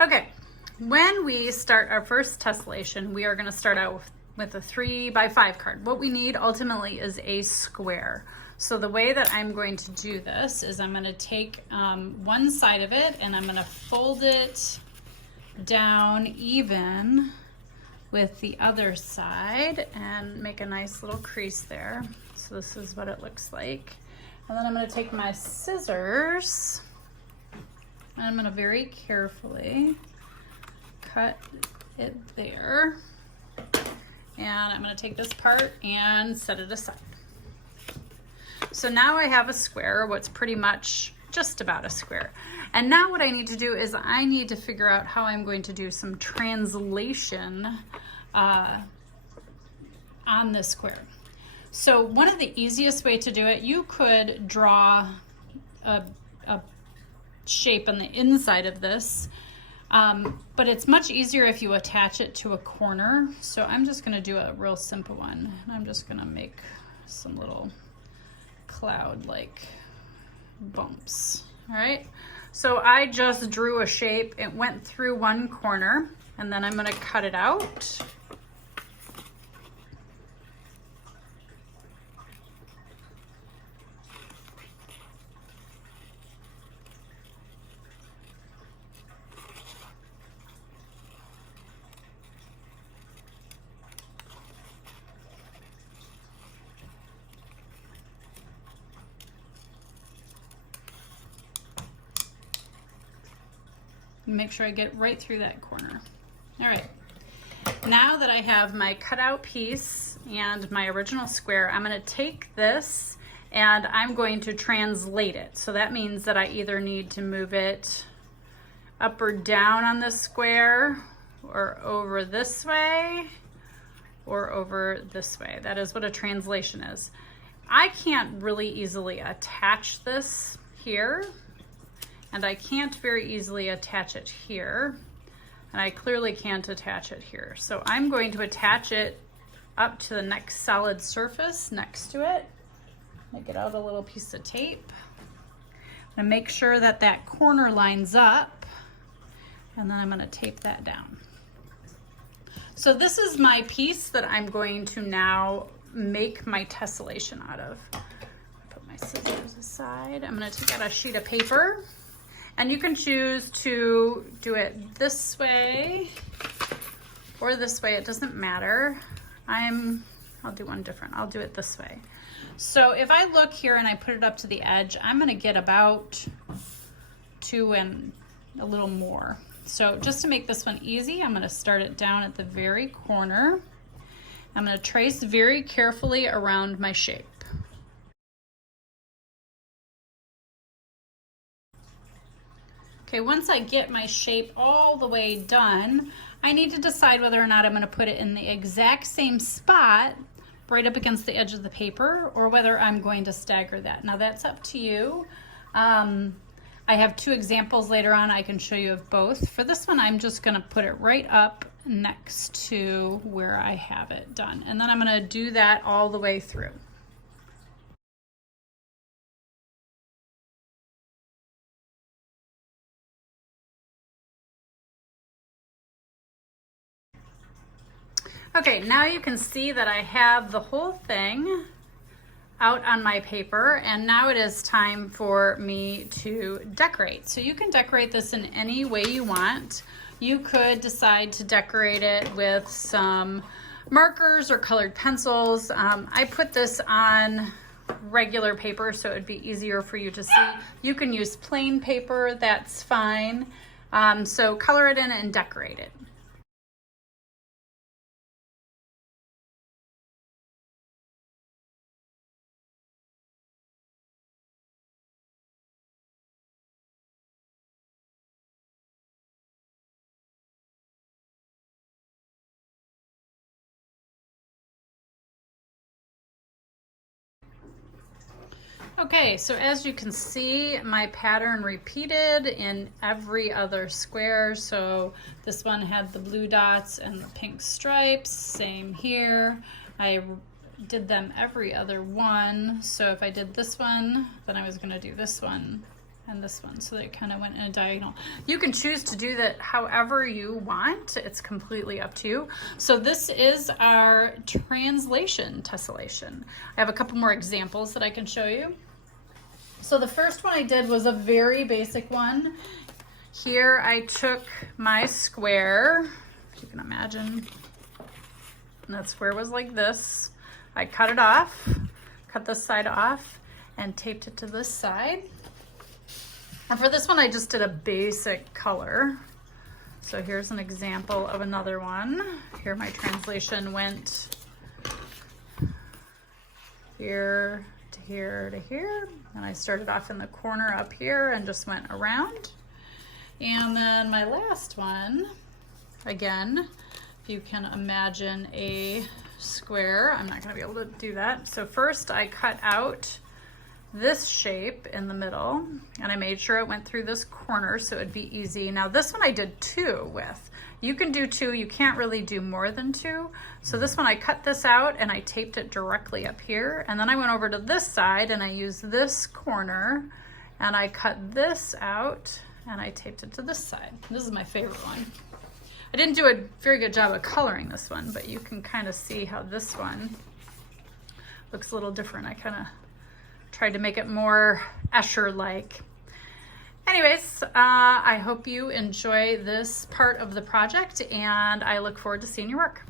Okay, when we start our first tessellation, we are going to start out with a 3x5 card. What we need ultimately is a square. So the way that I'm going to do this is I'm going to take one side of it and I'm going to fold it down even with the other side and make a nice little crease there. So this is what it looks like. And then I'm going to take my scissors and I'm going to very carefully cut it there. And I'm going to take this part and set it aside. So now I have a square, what's pretty much just about a square. And now what I need to do is I need to figure out how I'm going to do some translation on this square. So one of the easiest way to do it, you could draw a shape on the inside of this, but it's much easier if you attach it to a corner. So I'm just going to do a real simple one. I'm just going to make some little cloud-like bumps. All right, so I just drew a shape. It went through one corner, and then I'm going to cut it out. Make sure I get right through that corner. All right, now that I have my cutout piece and my original square, I'm going to take this and I'm going to translate it. So that means that I either need to move it up or down on the square, or over this way, or over this way. That is what a translation is. I can't really easily attach this here, and I can't very easily attach it here, and I clearly can't attach it here. So I'm going to attach it up to the next solid surface next to it. I get out a little piece of tape and make sure that that corner lines up, and then I'm going to tape that down. So this is my piece that I'm going to now make my tessellation out of. Put my scissors aside. I'm going to take out a sheet of paper. And you can choose to do it this way or this way, it doesn't matter. I'll do one different, I'll do it this way. So if I look here and I put it up to the edge, I'm gonna get about 2 and a little more. So just to make this one easy, I'm gonna start it down at the very corner. I'm gonna trace very carefully around my shape. Okay, once I get my shape all the way done, I need to decide whether or not I'm going to put it in the exact same spot right up against the edge of the paper, or whether I'm going to stagger that. Now that's up to you. I have 2 examples later on I can show you of both. For this one, I'm just going to put it right up next to where I have it done. And then I'm going to do that all the way through. Okay, now you can see that I have the whole thing out on my paper, and now it is time for me to decorate. So you can decorate this in any way you want. You could decide to decorate it with some markers or colored pencils. I put this on regular paper so it would be easier for you to see. You can use plain paper, that's fine. So color it in and decorate it. Okay, so as you can see, my pattern repeated in every other square. So this one had the blue dots and the pink stripes, same here. I did them every other one. So if I did this one, then I was gonna do this one and this one, so that it kind of went in a diagonal. You can choose to do that however you want. It's completely up to you. So this is our translation tessellation. I have a couple more examples that I can show you. So the first one I did was a very basic one. Here I took my square, if you can imagine, and that square was like this. I cut it off, cut this side off, and taped it to this side. And for this one, I just did a basic color. So here's an example of another one. Here my translation went here to here to here. And I started off in the corner up here and just went around. And then my last one, again, if you can imagine a square, I'm not gonna be able to do that. So first I cut out this shape in the middle, and I made sure it went through this corner so it'd be easy. Now this one I did 2 with. You can do 2, you can't really do more than 2. So this one I cut this out and I taped it directly up here, and then I went over to this side and I used this corner and I cut this out and I taped it to this side. This is my favorite one. I didn't do a very good job of coloring this one, but you can kind of see how this one looks a little different. I kind of tried to make it more Escher-like. Anyways, I hope you enjoy this part of the project, and I look forward to seeing your work.